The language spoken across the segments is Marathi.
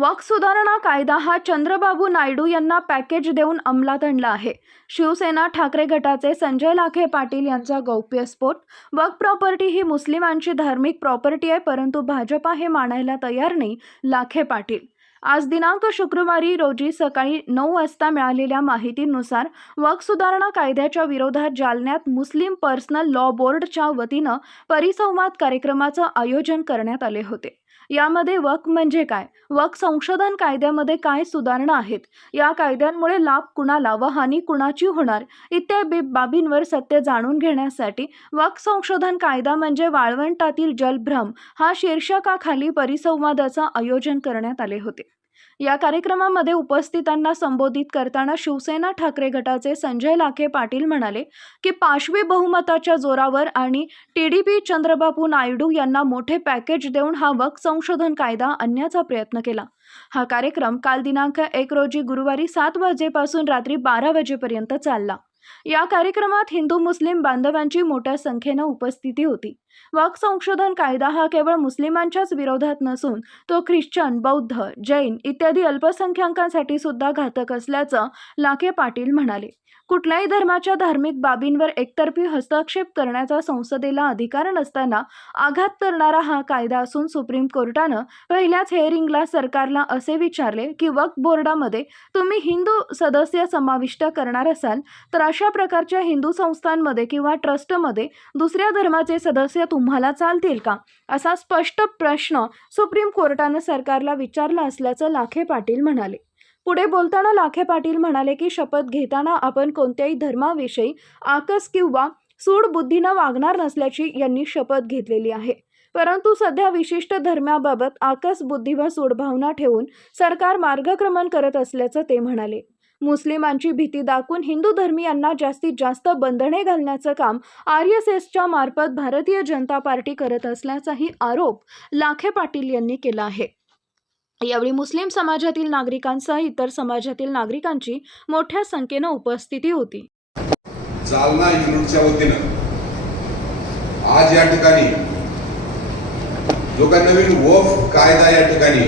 वक्फ सुधारणा कायदा हा चंद्रबाबू नायडू यांना पॅकेज देऊन अंमलात आणला आहे. शिवसेना ठाकरे गटाचे संजय लाखे पाटील यांचा गौप्यस्फोट वक प्रॉपर्टी ही मुस्लिमांची धार्मिक प्रॉपर्टी आहे परंतु भाजपा हे मानायला तयार नाही लाखे पाटील. आज दिनांक शुक्रवारी रोजी सकाळी नऊ वाजता मिळालेल्या माहितीनुसार वक सुधारणा कायद्याच्या विरोधात जालन्यात मुस्लिम पर्सनल लॉ बोर्डच्या वतीनं परिसंवाद कार्यक्रमाचं आयोजन करण्यात आले होते. यामध्ये वक म्हणजे काय? वक संशोधन कायद्यामध्ये काय सुधारणा आहेत? या कायद्यांमुळे लाभ कुणाला व हानी कुणाची होणार? इत्यादी बाबींवर सत्य जाणून घेण्यासाठी वक संशोधन कायदा म्हणजे वाळवंटातील जलभ्रम हा शीर्षकाखाली परिसंवादाचं आयोजन करण्यात आले होते. या कार्यक्रमामध्ये उपस्थितांना संबोधित करताना शिवसेना ठाकरे गटाचे संजय लाखे पाटील म्हणाले की पाशवी बहुमताच्या जोरावर आणि T D P Chandrababu Naidu यांना मोठे पॅकेज देऊन हा वक संशोधन कायदा आणण्याचा प्रयत्न केला. हा कार्यक्रम काल दिनांक एक रोजी गुरुवारी सात वाजेपासून रात्री बारा वाजेपर्यंत चालला. या कार्यक्रमात हिंदू मुस्लिम बांधवांची मोठ्या संख्येनं उपस्थिती होती. वाक संशोधन कायदा हा केवळ मुस्लिमांच्याच विरोधात नसून तो ख्रिश्चन बौद्ध जैन इत्यादी अल्पसंख्याकांसाठी सुद्धा घातक असल्याचं लाखे पाटील म्हणाले. कुठल्याही धर्माच्या धार्मिक बाबींवर एकतर्फी हस्तक्षेप करण्याचा संसदेला अधिकार नसताना आघात करणारा हा कायदा असून सुप्रीम कोर्टानं पहिल्याच हेअरिंगला सरकारला असे विचारले की वक्फ बोर्डामध्ये तुम्ही हिंदू सदस्य समाविष्ट करणार असाल तर अशा प्रकारच्या हिंदू संस्थांमध्ये किंवा ट्रस्टमध्ये दुसऱ्या धर्माचे सदस्य तुम्हाला चालतील का? असा स्पष्ट प्रश्न सुप्रीम कोर्टानं सरकारला विचारला असल्याचं लाखे पाटील म्हणाले. पुढे बोलताना लाखे पाटील म्हणाले की शपथ घेताना आपण कोणत्याही धर्माविषयी आकस किंवा सूडबुद्धीनं वागणार नसल्याची यांनी शपथ घेतलेली आहे. परंतु सध्या विशिष्ट धर्माबाबत आकस बुद्धी व सूडभावना ठेवून सरकार मार्गक्रमण करत असल्याचं ते म्हणाले. मुस्लिमांची भीती दाखवून हिंदू धर्मीयांना जास्तीत जास्त बंधने घालण्याचं काम आर एस एसच्या मार्फत भारतीय जनता पार्टी करत असल्याचाही आरोप लाखे पाटील यांनी केला आहे. यावेळी मुस्लिम समाजातील नागरिकांसह इतर समाजातील नागरिकांची मोठ्या संख्येनं उपस्थिती होती. जालना युनिटच्या वतीनं आज या ठिकाणी जो काही नवीन वफ कायदा या ठिकाणी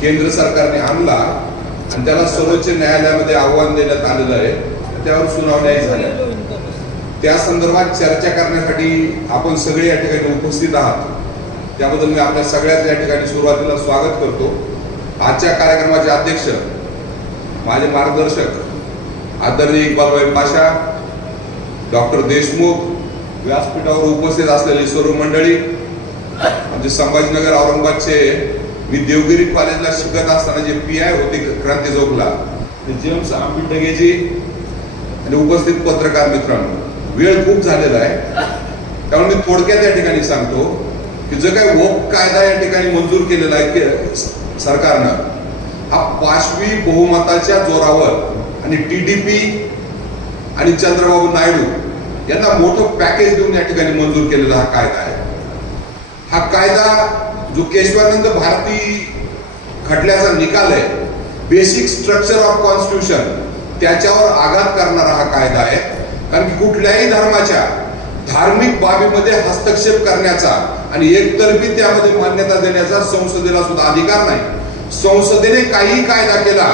केंद्र सरकारने आणला आणि त्याला सर्वोच्च न्यायालयामध्ये आव्हान देण्यात आलेलं आहे. त्यावर सुनावण्याही झाल्या त्या संदर्भात चर्चा करण्यासाठी आपण सगळे या ठिकाणी उपस्थित आहात. त्याबद्दल मी आपल्या सगळ्याच या ठिकाणी सुरुवातीला स्वागत करतो. आजच्या कार्यक्रमाचे अध्यक्ष माझे मार्गदर्शक आदरणीय इक्बालभाई पाशा डॉक्टर देशमुख व्यासपीठावर उपस्थित असलेली सर्व मंडळी आमचे संभाजीनगर औरंगाबादचे मी देवगिरी कॉलेजला शिकत असताना जे पी आय होते क्रांती चौकला जेम्स आंबिडगेजी आणि उपस्थित पत्रकार मित्रांनो वेळ खूप झालेला आहे. त्यामुळे मी थोडक्यात या ठिकाणी सांगतो की जो काही वोक कायदा या ठिकाणी मंजूर केलेला आहे सरकारनं हा पाचवी बहुमताच्या जोरावर आणि टी डीपी आणि चंद्रबाबू नायडू यांना मोठं पॅकेज देऊन या ठिकाणी मंजूर केलेला हा कायदा आहे. हा कायदा जो केशवानंद भारती खटल्याचा निकाल आहे. बेसिक स्ट्रक्चर ऑफ कॉन्स्टिट्यूशन त्याच्यावर आघात करणारा हा कायदा आहे. कारण की कुठल्याही धर्माच्या धार्मिक बाबीमध्ये हस्तक्षेप करण्याचा आणि एकतर्फी त्यामध्ये मान्यता देण्याचा संसदेला सुद्धा अधिकार नाही. संसदेने काही कायदा केला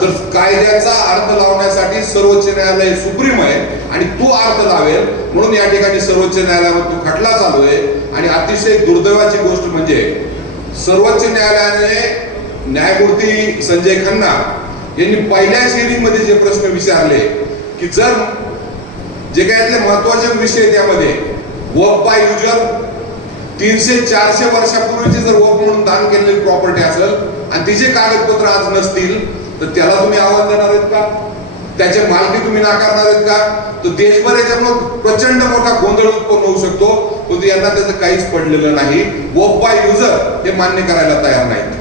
तर कायद्याचा अर्थ लावण्यासाठी सर्वोच्च न्यायालय सुप्रीम आहे आणि तो अर्थ लावेल. म्हणून या ठिकाणी सर्वोच्च न्यायालयावर तो खटला चालू आहे. आणि अतिशय दुर्दैवाची गोष्ट म्हणजे सर्वोच्च न्यायालयाने न्यायमूर्ती संजय खन्ना यांनी पहिल्या श्रेणीमध्ये मध्ये जे प्रश्न विचारले की जर जे काय यातले महत्त्वाचे विषय त्यामध्ये वप बाय युजर तीनशे चारशे वर्षापूर्वीचे जर वप म्हणून दान केलेली प्रॉपर्टी असेल आणि तिचे कागदपत्र आज नसतील तर त्याला तुम्ही आवाज देणार आहेत का? त्याचे मालकी तुम्ही नाकारणार आहेत का? तर देशभर याच्यामुळे प्रचंड मोठा गोंधळ उत्पन्न होऊ शकतो. परंतु यांना त्याचं काहीच पडलेलं नाही. वक बाय युजर हे मान्य करायला तयार नाहीत.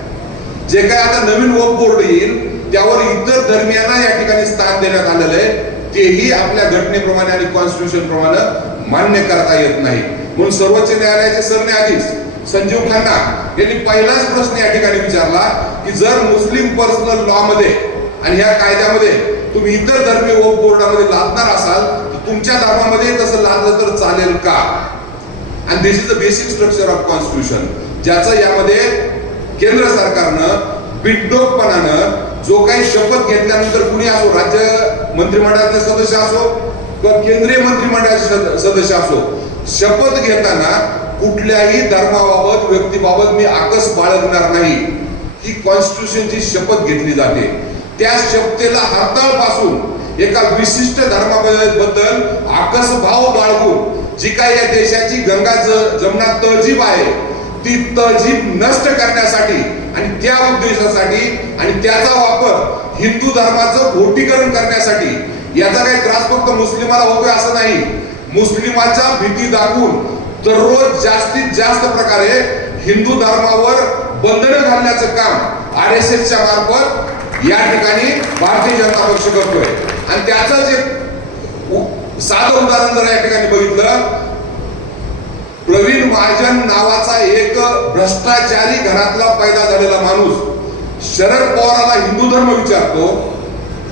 जे काय आता नवीन वोप बोर्ड येईल त्यावर इतर धर्मियांना या ठिकाणी स्थान देण्यात आलेलं आहे. तेही आपल्या घटनेप्रमाणे आणि कॉन्स्टिट्यूशन प्रमाणे मान्य करता येत नाही. म्हणून सर्वोच्च न्यायालयाचे सरन्यायाधीश संजीव खन्ना यांनी पहिलाच प्रश्न या ठिकाणी विचारला की जर मुस्लिम पर्सनल लॉ मध्ये आणि ह्या कायद्यामध्ये तुम्ही इतर धर्मी वक बोर्डामध्ये लादणार असाल तर तुमच्या धर्मामध्ये तसं लादलं तर चालेल का? आणि this is the basic structure of constitution ज्याचं यामध्ये केंद्र सरकारनं बिटडोकपणानं जो काही शपथ घेतल्यानंतर कुणी असो राज्य मंत्रिमंडळातले सदस्य असो किंवा केंद्रीय मंत्रिमंडळाचे सदस्य असो शपथ घेताना कुठल्याही धर्माबाबत व्यक्तीबाबत मी आकस बाळगणार नाही. ही कॉन्स्टिट्यूशनची शपथ घेतली जाते. त्या क्षमतेला हरताळपासून एका विशिष्ट धर्माबद्दल आकसभाव बाळगून जी काय या देशाची गंगा जमना तळजीब आहे ती तळजीब नष्ट करण्यासाठी आणि त्या उद्देशासाठी आणि त्याचा वापर हिंदू धर्माचं भोटीकरण करण्यासाठी याचा काही त्रास फक्त मुस्लिमाला होतोय असं नाही. मुस्लिमाच्या भीती दाखवून दररोज जास्तीत जास्त प्रकारे हिंदू धर्मावर बंधनं घालण्याचं काम आर एस एसच्या मार्फत या ठिकाणी भारतीय जनता पक्ष करतोय. आणि त्याचं जे साधं उदाहरण जर या ठिकाणी बघितलं प्रवीण महाजन नावाचा एक भ्रष्टाचारी घरातला पैदा झालेला माणूस शरद पवाराला हिंदू धर्म विचारतो.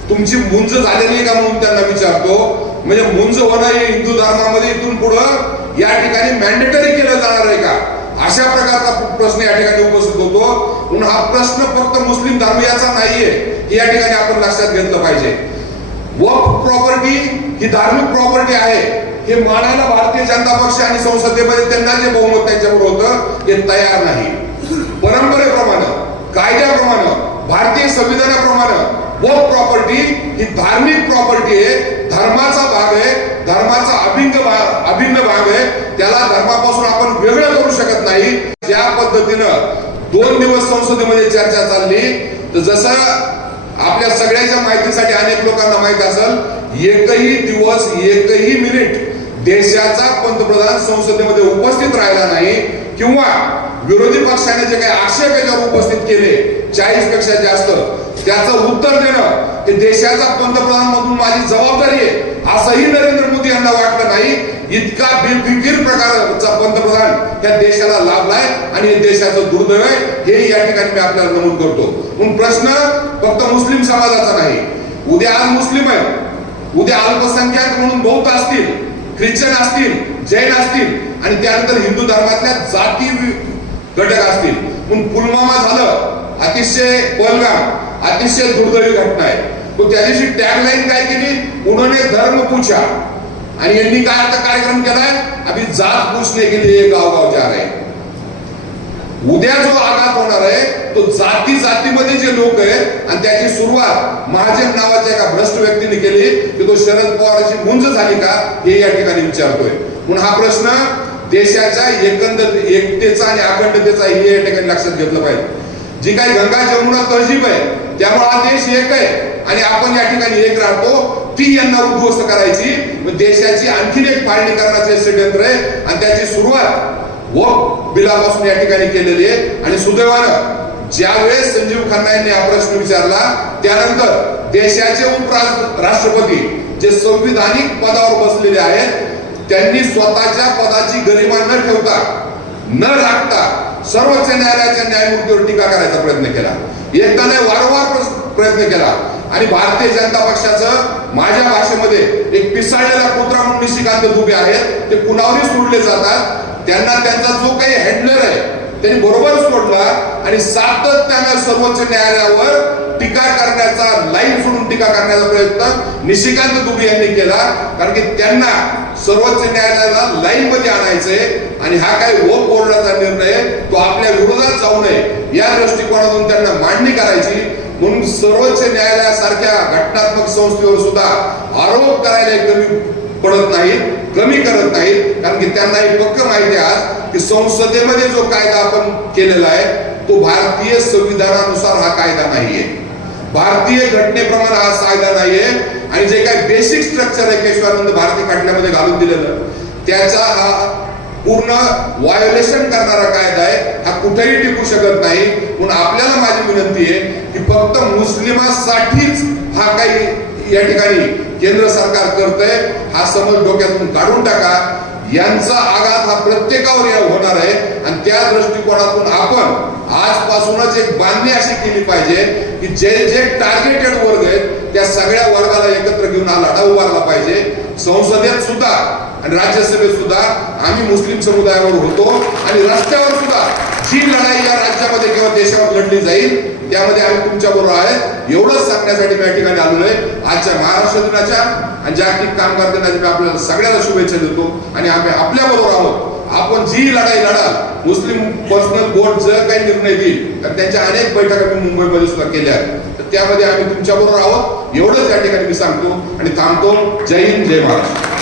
तुमची मुंज झालेली आहे का म्हणून त्यांना विचारतो. म्हणजे मुंज होणं हे हिंदू धर्मामध्ये इथून पुढं या ठिकाणी मॅन्डेटरी केलं जाणार आहे का? अशा प्रकारचा प्रश्न या ठिकाणी उपस्थित होतो. म्हणून हा प्रश्न फक्त मुस्लिम धर्मीयाचा नाहीये हे या ठिकाणी आपण लक्षात घेतलं पाहिजे. वक्फ प्रॉपर्टी ही धार्मिक प्रॉपर्टी आहे. हे मानायला भारतीय जनता पक्ष आणि संसदेमध्ये त्यांना जे बहुमत त्यांच्याबरोबर होतं हे तयार नाही. परंपरेप्रमाणे कायद्याप्रमाणे भारतीय संविधानाप्रमाणे वक्फ प्रॉपर्टी ही धार्मिक प्रॉपर्टी आहे. धर्माचा भाग आहे धर्माचा अभिन्न भाग अभिन्न भाग आहे. त्याला धर्मापासून आपण वेगळं करू शकत नाही. ज्या पद्धतीनं दोन दिवस संसदेमध्ये चर्चा चालली. तर जसं आपल्या सगळ्याच्या माहितीसाठी अनेक लोकांना माहीत असेल एकही दिवस एकही मिनिट देशाचा पंतप्रधान संसदेमध्ये उपस्थित राहिला नाही. किंवा विरोधी पक्षाने जे काही आक्षेप याच्यावर उपस्थित केले चाळीसपेक्षा जास्त त्याचं उत्तर देणं हे देशाचा पंतप्रधान म्हणून माझी जबाबदारी आहे. असंही नरेंद्र मोदी यांना वाटलं नाही. इतका बेफिकीर प्रकारचा पंतप्रधान या देशाला लाभलाय आणि देशाचं दुर्दैव आहे हे या ठिकाणी मी आपल्याला नमूद करतो. म्हणून प्रश्न फक्त मुस्लिम समाजाचा नाही उद्या आज मुस्लिम आहे उद्या अल्पसंख्याक म्हणून बौद्ध असतील ख्रिश्चन असतील जैन असतील आणि त्यानंतर हिंदू धर्मातल्या जाती घटक असतील. म्हणून पुलवामा झालं अतिशय बलगाम अतिशय दुर्दैवी घटना आहे. तो त्या दिवशी टॅगलाईन काय केली? उन्होंने धर्म पूछा. आणि यांनी काय आता कार्यक्रम केलाय? आम्ही जात पुसणे के लिए गाव गाव जा आहे उद्या जो आघात होणार आहे तो जाती जातीमध्ये जे लोक आहेत आणि त्याची सुरुवात महाजन नावाच्या एका भ्रष्ट व्यक्तीने केली की तो शरद पवारची मुंज झाली का हे या ठिकाणी विचारतोय. म्हणून हा प्रश्न देशाच्या एकंदर एकतेचा आणि अखंडतेचा हे या ठिकाणी लक्षात घेतलं पाहिजे. जी काही गंगा जमुना तहजीब आहे त्यामुळे हा देश एक आहे. आणि आपण या ठिकाणी एक राहतो ती यांना उद्ध्वस्त करायची. मग देशाची आणखीन एक फाळणी करण्याचे षडयंत्र आहे. आणि त्याची सुरुवात व बिलापासून या ठिकाणी केलेली आहे. आणि सुदैवानं ज्यावेळेस संजीव खन्ना यांनी हा प्रश्न विचारला त्यानंतर देशाचे उपराष्ट्रपती जे संविधानिक पदावर बसलेले आहेत त्यांनी स्वतःच्या पदाची गरिमा न ठेवता न राखता सर्वोच्च न्यायालयाच्या न्यायमूर्तीवर टीका करायचा प्रयत्न केला. एकदा वारंवार प्रयत्न केला. आणि भारतीय जनता पक्षाचं माझ्या भाषेमध्ये एक पिसाळलेला कुत्रा म्हणून निशिकांत दुबे आहेत. ते कुणावरही सोडले जातात. त्यांना त्यांचा जो काही हँडलर आहे त्यांनी बरोबर सोडला आणि सातत्यानं सर्वोच्च न्यायालयावर टीका करण्याचा लाईन सोडून टीका करण्याचा प्रयत्न निशिकांत दुबे यांनी केला. कारण की त्यांना सर्वोच्च न्यायालयाला लाईन मध्ये आणायचंय आणि हा काही ओप बोर्डाचा निर्णय तो आपल्या विरोधात जाऊ नये या दृष्टिकोनातून त्यांना मांडणी करायची. म्हणून सर्वोच्च न्यायालयासारख्या घटनात्मक संस्थेवर सुद्धा आरोप करायला कमी पडत नाहीत कमी करत नाहीत. कारण की त्यांना हे पक्क माहिती आहे आज की संसदेमध्ये जो कायदा आपण केलेला आहे तो भारतीय संविधानानुसार हा कायदा नाहीये. भारतीय घटनेप्रमाणे हा कायदा नाहीये. आणि जे काही बेसिक स्ट्रक्चर आहे केशवानंद भारती खटल्यामध्ये घालून दिलेलं त्याचा हा पूर्ण वायोलेशन करणारा कायदा आहे हा कुठेही टिकू शकत नाही. म्हणून आपल्याला माझी विनंती आहे की फक्त मुस्लिमासाठीच हा काही या ठिकाणी केंद्र सरकार करतंय हा समज डोक्यातून काढून टाका. यांचा आघात हा प्रत्येकावर या होणार आहे. आणि त्या दृष्टिकोनातून आपण आजपासूनच एक बांधणी अशी केली पाहिजे की जे जे टार्गेटेड वर्ग आहेत त्या सगळ्या वर्गाला एकत्र घेऊन हा लढा उभारला पाहिजे. संसदेत सुद्धा आणि राज्यसभेत सुद्धा आम्ही मुस्लिम समुदायावर होतो आणि रस्त्यावर सुद्धा जी लढाई या राज्यामध्ये किंवा देशावर लढली जाईल त्यामध्ये आम्ही तुमच्या बरोबर आहे. एवढंच सांगण्यासाठी मी या ठिकाणी आलेलो आहे. आजच्या महाराष्ट्र दिनाच्या आणि जागतिक कामगार दिनाच्या मी आपल्याला सगळ्यांना शुभेच्छा देतो आणि आम्ही आपल्या बरोबर आहोत. आपण जी लढाई लढाल मुस्लिम पर्सनल बोर्ड जर काही निर्णय देईल तर त्यांच्या अनेक बैठका मी मुंबईमध्ये सुद्धा केल्या आहेत. तर त्यामध्ये आम्ही तुमच्या बरोबर आहोत. एवढंच या ठिकाणी मी सांगतो आणि थांबतो. जय हिंद जय महाराष्ट्र.